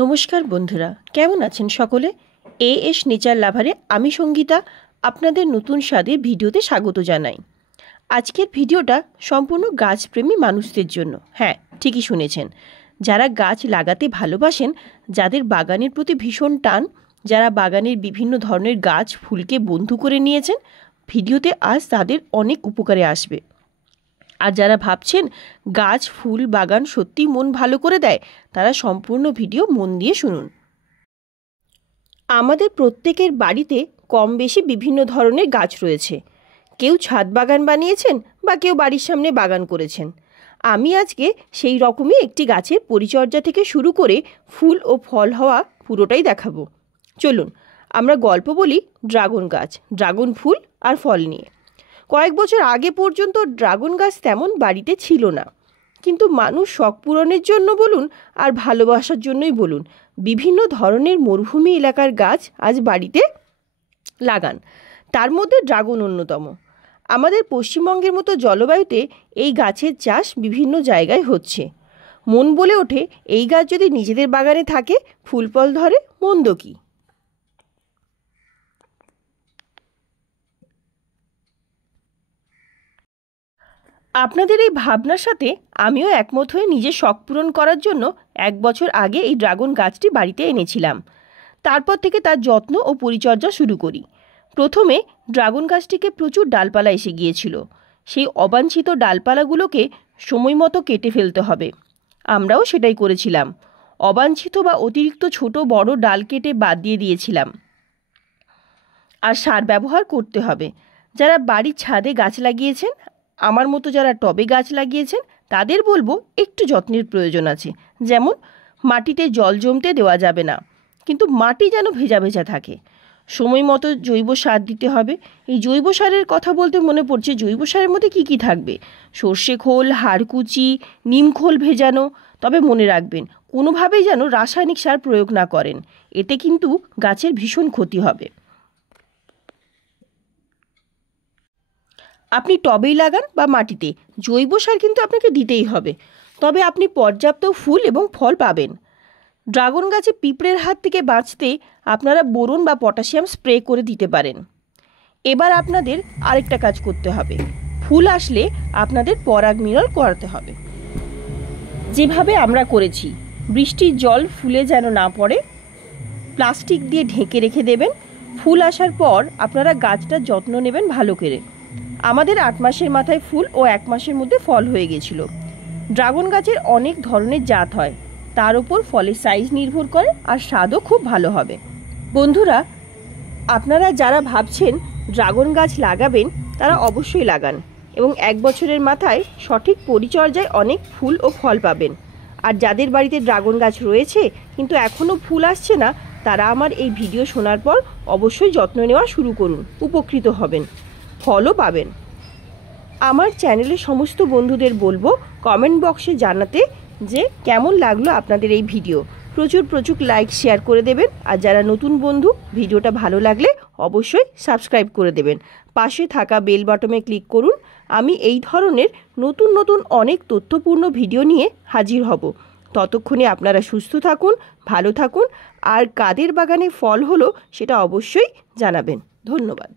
নমস্কার বন্ধুরা, কেমন আছেন সকলে? এএস নেচার লাভারে আমি সঙ্গীতা আপনাদের নতুন স্বাদের ভিডিওতে স্বাগত জানাই। আজকের ভিডিওটা সম্পূর্ণ গাছপ্রেমী মানুষদের জন্য। হ্যাঁ, ঠিকই শুনেছেন, যারা গাছ লাগাতে ভালোবাসেন, যাদের বাগানের প্রতি ভীষণ টান, যারা বাগানের বিভিন্ন ধরনের গাছ ফুলকে বন্ধু করে নিয়েছেন, ভিডিওতে আজ তাদের অনেক উপকারে আসবে। আর যারা ভাবছেন গাছ ফুল বাগান সত্যি মন ভালো করে দেয়, তারা সম্পূর্ণ ভিডিও মন দিয়ে শুনুন। আমাদের প্রত্যেকের বাড়িতে কম বেশি বিভিন্ন ধরনের গাছ রয়েছে। কেউ ছাদ বাগান বানিয়েছেন বা কেউ বাড়ির সামনে বাগান করেছেন। আমি আজকে সেই রকমই একটি গাছের পরিচর্যা থেকে শুরু করে ফুল ও ফল হওয়া পুরোটাই দেখাবো। চলুন আমরা গল্প বলি ড্রাগন গাছ, ড্রাগন ফুল আর ফল নিয়ে। কয়েক বছর আগে পর্যন্ত ড্রাগন গাছ তেমন বাড়িতে ছিল না, কিন্তু মানুষ শখ পূরণের জন্য বলুন আর ভালোবাসার জন্যই বলুন, বিভিন্ন ধরনের মরুভূমি এলাকার গাছ আজ বাড়িতে লাগান। তার মধ্যে ড্রাগন অন্যতম। আমাদের পশ্চিমবঙ্গের মতো জলবায়ুতে এই গাছের চাষ বিভিন্ন জায়গায় হচ্ছে। মন বলে ওঠে, এই গাছ যদি নিজেদের বাগানে থাকে, ফুল ফল ধরে, মন্দ কি? আপনাদের এই ভাবনার সাথে আমিও একমত হয়ে নিজের শখ পূরণ করার জন্য 1 বছর আগে এই ড্রাগন গাছটি বাড়িতে এনেছিলাম। তারপর থেকে তার যত্ন ও পরিচর্যা শুরু করি। প্রথমে ড্রাগন গাছটিকে প্রচুর ডালপালা এসে গিয়েছিল। সেই অবাঞ্ছিত ডালপালাগুলোকে সময় মতো কেটে ফেলতে হবে। আমরাও সেটাই করেছিলাম। অবাঞ্ছিত বা অতিরিক্ত ছোট বড় ডাল কেটে বাদ দিয়ে দিয়েছিলাম। আর সার ব্যবহার করতে হবে। যারা বাড়ির ছাদে গাছ লাগিয়েছেন, আমার মতো যারা টবে গাছ লাগিয়েছেন, তাদের বলবো একটু যত্নের প্রয়োজন আছে। যেমন মাটিতে জল জমতে দেওয়া যাবে না, কিন্তু মাটি যেন ভেজা ভেজা থাকে। সময় মতো জৈব সার দিতে হবে। এই জৈব সারের কথা বলতে মনে পড়ছে, জৈব সারের মধ্যে কী কী থাকবে? সর্ষে খোল, হাড়কুচি, নিম খোল ভেজানো। তবে মনে রাখবেন, কোনোভাবেই যেন রাসায়নিক সার প্রয়োগ না করেন, এতে কিন্তু গাছের ভীষণ ক্ষতি হবে। আপনি টবেই লাগান বা মাটিতে, জৈব সার কিন্তু আপনাকে দিতেই হবে। তবে আপনি পর্যাপ্ত ফুল এবং ফল পাবেন। ড্রাগন গাছে পিঁপড়ের হাত থেকে বাঁচতে আপনারা বোরন বা পটাশিয়াম স্প্রে করে দিতে পারেন। এবার আপনাদের আরেকটা কাজ করতে হবে। ফুল আসলে আপনাদের পরাগ মিলন করাতে হবে, যেভাবে আমরা করেছি। বৃষ্টির জল ফুলে যেন না পড়ে, প্লাস্টিক দিয়ে ঢেকে রেখে দেবেন। ফুল আসার পর আপনারা গাছটার যত্ন নেবেন ভালো করে। আমাদের 8 মাসের মাথায় ফুল ও 1 মাসের মধ্যে ফল হয়ে গেছিল। ড্রাগন গাছের অনেক ধরনের জাত হয়, তার উপর ফলের সাইজ নির্ভর করে, আর স্বাদও খুব ভালো হবে। বন্ধুরা, আপনারা যারা ভাবছেন ড্রাগন গাছ লাগাবেন, তারা অবশ্যই লাগান এবং 1 বছরের মাথায় সঠিক পরিচর্যায় অনেক ফুল ও ফল পাবেন। আর যাদের বাড়িতে ড্রাগন গাছ রয়েছে কিন্তু এখনও ফুল আসছে না, তারা আমার এই ভিডিও শোনার পর অবশ্যই যত্ন নেওয়া শুরু করুন, উপকৃত হবেন, ফলও পাবেন। আমার চ্যানেলের সমস্ত বন্ধুদের বলবো কমেন্ট বক্সে জানাতে যে কেমন লাগলো আপনাদের এই ভিডিও। প্রচুর প্রচুর লাইক শেয়ার করে দেবেন। আর যারা নতুন বন্ধু, ভিডিওটা ভালো লাগলে অবশ্যই সাবস্ক্রাইব করে দেবেন। পাশে থাকা বেল বাটনে ক্লিক করুন। আমি এই ধরনের নতুন নতুন অনেক তথ্যপূর্ণ ভিডিও নিয়ে হাজির হব। ততক্ষণে আপনারা সুস্থ থাকুন, ভালো থাকুন, আর কাদের বাগানে ফল হলো সেটা অবশ্যই জানাবেন। ধন্যবাদ।